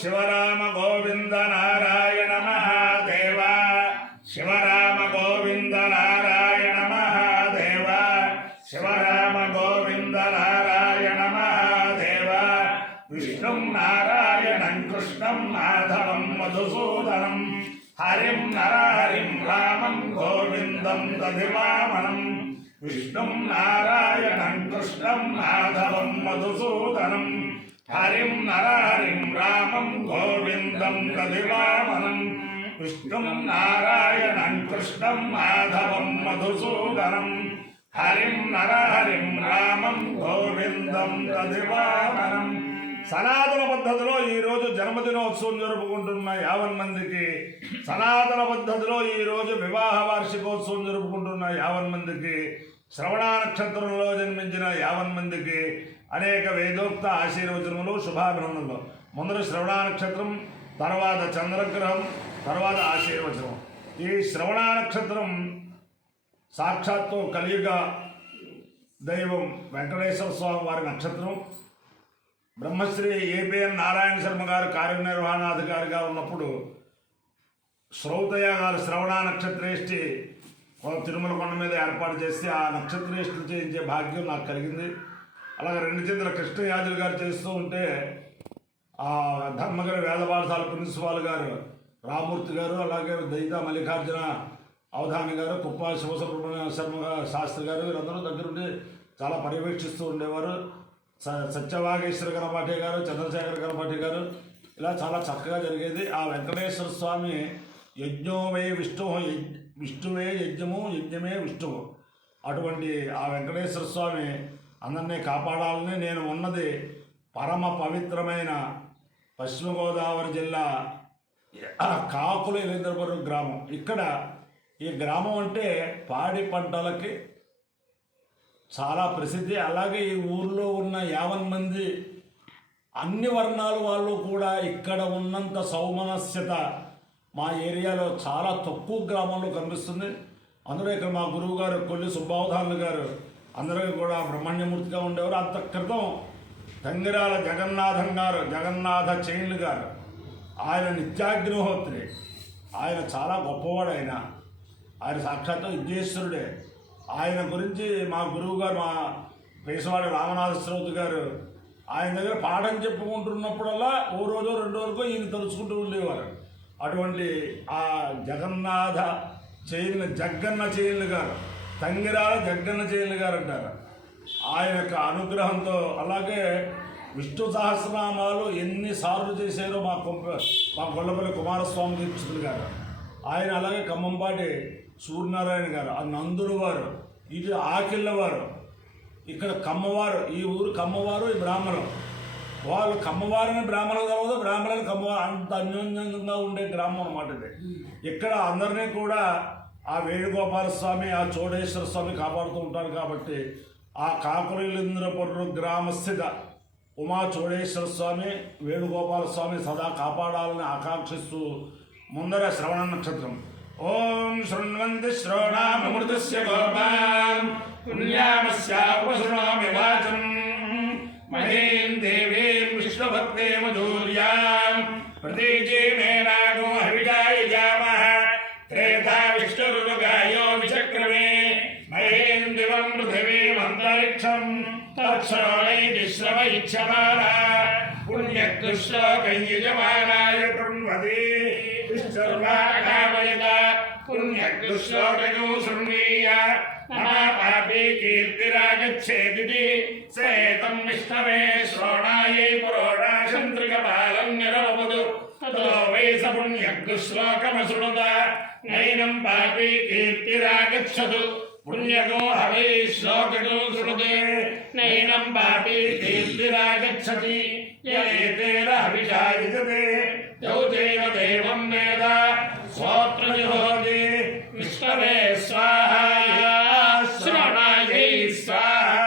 శివరామ గోవింద నారాయణ మహాదేవ శివరామ గోవింద నారాయణ మహాదేవ శివరామ గోవింద నారాయణ మహాదేవ విష్ణుం నారాయణం కృష్ణం మాధవం మధుసూదనం హరిం నరహరిం రామం గోవిందం దధివామనం విష్ణుం నారాయణం కృష్ణం మాధవం మధుసూదనం హరిం నరహరిం రామం గోవిందం దధివామనం విష్ణుం నారాయణం కృష్ణం మాధవం మధుసూదనం హరిం నరహరిం రామం గోవిందం దధివామనం. సనాతన పద్ధతిలో ఈరోజు జన్మదినోత్సవం జరుపుకుంటున్న 50 మందికి, సనాతన పద్ధతిలో ఈరోజు వివాహ వార్షికోత్సవం జరుపుకుంటున్న 50 మందికి, శ్రవణ నక్షత్రంలో జన్మించిన 50 మందికి అనేక వేదోక్త ఆశీర్వచనములు, శుభాభినందనలు. ముందర శ్రవణ నక్షత్రం, తర్వాత చంద్రగ్రహం, తర్వాత ఆశీర్వచనం. ఈ శ్రవణ నక్షత్రం సాక్షాత్తు కలియుగ దైవం వెంకటేశ్వర స్వామి వారి నక్షత్రం. బ్రహ్మశ్రీ ఏపీఎన్ నారాయణ శర్మ గారు కార్యనిర్వహణాధికారిగా ఉన్నప్పుడు శ్రౌతయ్య గారు శ్రవణ నక్షత్రేష్టి తిరుమల కొండ మీద ఏర్పాటు చేసి ఆ నక్షత్రేష్టులు చేయించే భాగ్యం నాకు కలిగింది. అలాగే 2 చింతల కృష్ణయాజులు గారు చేస్తూ ఉంటే ఆ ధర్మగిరి వేద పాఠశాల ప్రిన్సిపాల్ గారు రామూర్తి గారు, అలాగే దయిత మల్లికార్జున అవధాని గారు, కుప్ప శివసుబ్రహ్మణ్య శర్మ శాస్త్రి గారు వీరందరూ దగ్గరుండి చాలా పర్యవేక్షిస్తూ ఉండేవారు. సత్యవాగేశ్వర గణపాఠి గారు, చంద్రశేఖర గణపాఠి గారు, ఇలా చాలా చక్కగా జరిగేది. ఆ వెంకటేశ్వర స్వామి యజ్ఞోవే విష్ణువే యజ్ఞము, యజ్ఞమే విష్ణువు. అటువంటి ఆ వెంకటేశ్వర స్వామి అందరినీ కాపాడాలని, నేను ఉన్నది పరమ పవిత్రమైన పశ్చిమ గోదావరి జిల్లా కాకుల ఎలింద్రపురం గ్రామం. ఇక్కడ ఈ గ్రామం అంటే పాడి పంటలకి చాలా ప్రసిద్ధి. అలాగే ఈ ఊర్లో ఉన్న 50 మంది అన్ని వర్ణాల వాళ్ళు కూడా ఇక్కడ ఉన్నంత సౌమనస్యత మా ఏరియాలో చాలా తక్కువ గ్రామంలో కనిపిస్తుంది. అందులో ఇక్కడ మా గురువు గారు కొల్లి సుబ్బావధానులు గారు అందరికీ కూడా బ్రహ్మణ్యమూర్తిగా ఉండేవారు. అంత క్రితం తంగిరాల జగన్నాథ చైన్లు గారు, ఆయన నిత్యాగ్నిహోత్రి, ఆయన చాలా గొప్పవాడు. ఆయన సాక్షాత్తు విద్యేశ్వరుడే. ఆయన గురించి మా గురువు గారు మా పేసవాడి రామనాథ శ్రోతి గారు ఆయన దగ్గర పాఠం చెప్పుకుంటున్నప్పుడల్లా ఓ రోజు 2 వరకు ఈయన తలుచుకుంటూ ఉండేవారు. అటువంటి ఆ జగన్నాథ జగ్గన్న చైన్లు గారు, తంగిరాల జగ్గన్న చైన్లు గారు అంటారు. ఆయన యొక్క అనుగ్రహంతో, అలాగే విష్ణు సహస్రనామాలు ఎన్నిసార్లు చేశారో మా గొల్లపల్లి కుమారస్వామి దీక్షితులు గారు, ఆయన అలాగే ఖమ్మంపాటి సూర్యనారాయణ గారు, ఆ నందులు వారు, ఇటు ఆకిళ్ళవారు, ఇక్కడ కమ్మవారు, ఈ ఊరు కమ్మవారు, ఈ బ్రాహ్మణులు. వాళ్ళు కమ్మవారిని బ్రాహ్మణులు తర్వాత బ్రాహ్మణులు కమ్మవారు, అంత అన్యోన్యంగా ఉండే గ్రామం అన్నమాట ఇది. ఇక్కడ అందరినీ కూడా ఆ వేణుగోపాల స్వామి, ఆ చోడేశ్వర స్వామి కాపాడుతూ ఉంటారు. కాబట్టి ఆ కాకులేంద్రపురం గ్రామస్థిత ఉమా చోడేశ్వర స్వామి, వేణుగోపాల స్వామి సదా కాపాడాలని ఆకాంక్షిస్తూ ముందర శ్రవణ నక్షత్రం. ఓం శృణ్వంతి శ్రోణామృతస్య గోపాన్ పుణ్యామస్యాపశృణోమి వాచం మహీం దేవీం విష్ణుభక్తే మధుర్యాం ప్రతీచే మే నాగో హవిషాయ జామః త్రేతా విష్ణురుగాయో విచక్రమే మహీం దివం పృథివీం అంతరిక్షం తత్శ్రవణైతి శ్రవయిచ్చమానా పుణ్యశ్లోకయజమానాయ కృణ్వతి విశ్వర్వాకామయత పుణ్యశ్లోకయో శృణ్వీయ మమ పాపే కీర్తిరాగచ్ఛేదితి సేతం విష్ణవే శ్రోణాయై పురోడాశంత్రికపాలం నిరవదు తతో వై స పుణ్యశ్లోకమశృణుత నైనం పాపే కీర్తిరాగచ్చదు పుణ్యగో హవై శ్లోకగో శృణుతే నైనం పాపే కీర్తిరాగచ్చతి ఏతేన హవిషా యుజతే యౌతేన దేవం వేద శ్రోత్రజుహోతి విష్ణవే స్వాహా శ్రోణాయై స్వాహా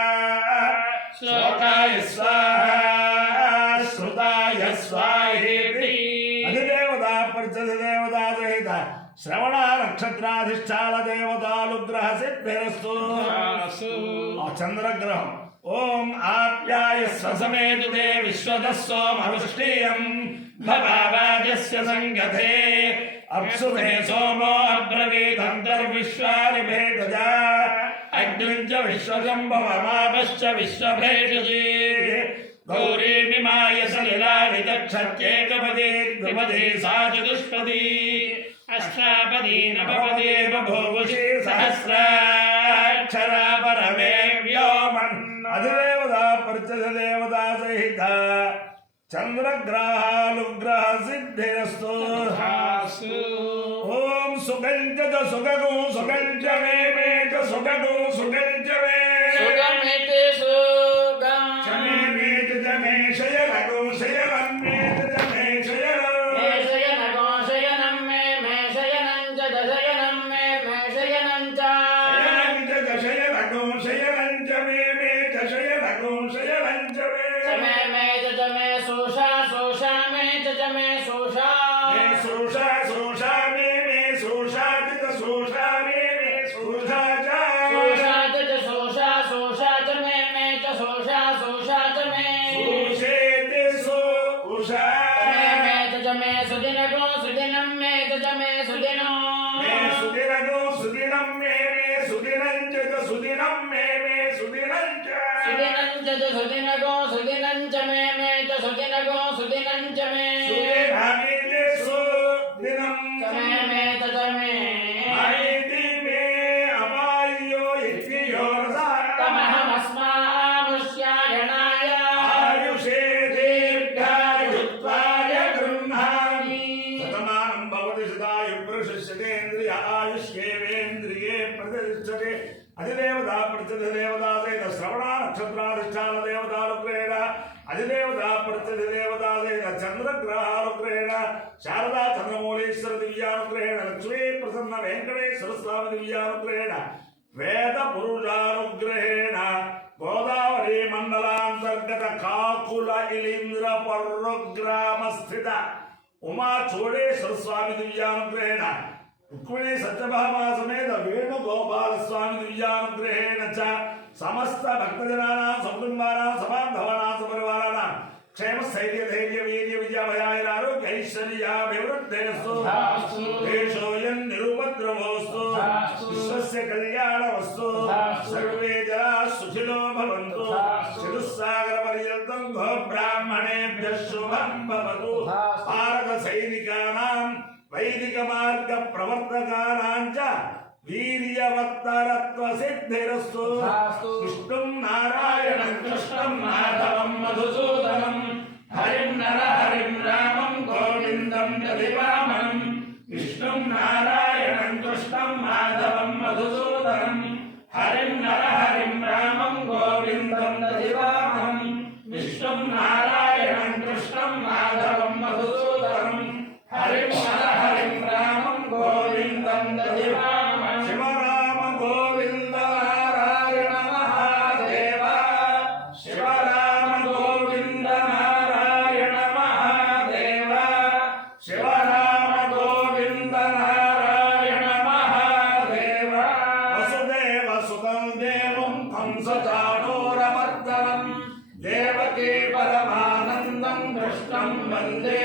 శ్లోకాయ స్వాహా శ్రుతాయ స్వాహేతి. అధిదేవతా పరిచదేవతా సహిత శ్రవణ నక్షత్రాధిష్టాన దేవతానుగ్రహ సిద్ధిరస్తు. ఆ చంద్రగ్రహం ఓం ఆప్యాయ ససమేతుడే విశ్వతః సోమవృష్టియం భవావాద్యస్య సంగతే అప్సుమే సోమో అబ్రవీదంతర్విశ్వాని భేదజా అగ్నిం చ విశ్వశంభవమాపశ్చ విశ్వభేషజీ గౌరీ మిమాయ సలిలాని దక్షత్యేకపదే ద్విపదే సా చతుష్పదీ అష్టాపదీ నవపదే బభూవుషి సహస్రాక్షరా పరమే వ్యోమన్ అధిదేవతా పరిచయ దేవతా సహిత చంద్రగ్రహాలుగ్రహ సిద్ధిరస్తు ఓం సుగంచ సుగగు సుగంచ మే మే చ సుగగు సుగంచ మే సుగమితి సుగం చమే మే చ మే శయలగు శయలం మే చ మే శయలం మే శయనగో శయనం మే మే శయనం చ దశయనం మే మే శయనం చ శయలం చ శయలగు శయలం చ మే మే చ శయలగు శయలం చ మే చమే మే చ మే సోషా సోషా మే చ మే సోషా మే సోషా సోషా మే మే సోషా చ సోషా మే మే సోషా చ సోషా చ సోషా సోషా చ మే మే చ సోషా సోషా చ మే సోషేతి సోషా చమే మే చ మే సుదినగో సుదినం మే చ మే సుదినో మే సుదినగు సుదినం మే మే సుదినం చ సుదినం మే మే సుదినం చ సుదినం చ సుదినగో సుదినం చ మే మే చ సుదినగో సుదినం చ మే సుదినామి చ సుదినం చమే మే చ మే ఐతి మే అపాయో ఇత్యో రసా తమహమస్మానుష్యాయణాయ ఆయుషే దీర్ఘాయుత్వాయ గృహ్ణామి శతమానం భవతి సదాయు పురుషస్యేంద్రియ ఆయుష్యేవేంద్రియే ప్రతిష్టతే అధిదేవతా ప్రత్యధిదేవతా సైత శ్రవణ నక్షత్రాధిష్టాన దేవతానుగ్రహేణ అధిదేవతా ప్రత్యధిదేవతా సైత చంద్రగ్రహానుగ్రహేణ శారదా చంద్రమౌళీశ్వర దివ్యానుగ్రహేణ లక్ష్మీ ప్రసన్న వెంకటేశ్వర స్వామి దివ్యానుగ్రహేణ వేద పురుషానుగ్రహేణ గోదావరి మండలాంతర్గత కాకుల ఇలీంద్ర పర్వగ్రామ స్థిత ఉమా చోడేశ్వర స్వామి దివ్యానుగ్రహేణ రుక్మిణీ సత్యభామా సమేత వేణుగోపాల స్వామి దివ్యానుగ్రహేణ చ సమస్త భక్తజనానాం సకుటుంబానాం సమాధవానాం సపరివారాణాం క్షేమ స్థైర్య ధైర్య వీర్య విజయభయాయ ఆరోగ్య ఐశ్వర్యాభివృద్ధేస్తు దేశోయం నిరుపద్రవోస్తు విశ్వస్య కళ్యాణమస్తు సర్వే జనా సుఖినో భవంతు చతుస్సాగర పర్యంతం గో బ్రాహ్మణేభ్యః శుభం భవతు భారత సైనికానాం వైదిక మార్గ ప్రవర్తకానాం చ వీర్యవత్తరత్వ సిద్ధిరస్తు విష్ణుం నారాయణం కృష్ణం మాధవం మధుసూదనం హరిం నర హరిం రామం గోవిందం దదివామనం విష్ణుం నారాయణం కృష్ణం మాధవం మధుసూదనం హరిం నర హరిం రామం గోవిందం దదివామనం విష్ణుం నారాయణం కృష్ణం మాధవం మధుసూదనం హరిం నర హరిం రామం గోవిందం దదివామనం శివరామ గోవింద నారాయణ మహాదేవ శివరామ గోవింద నారాయణ మహాదేవ శివరామ గోవింద నారాయణ మహాదేవ వసుదేవ సుతం దేవం కంసచాణూరమర్దనం దేవకీ పరమానందం కృష్ణం వందే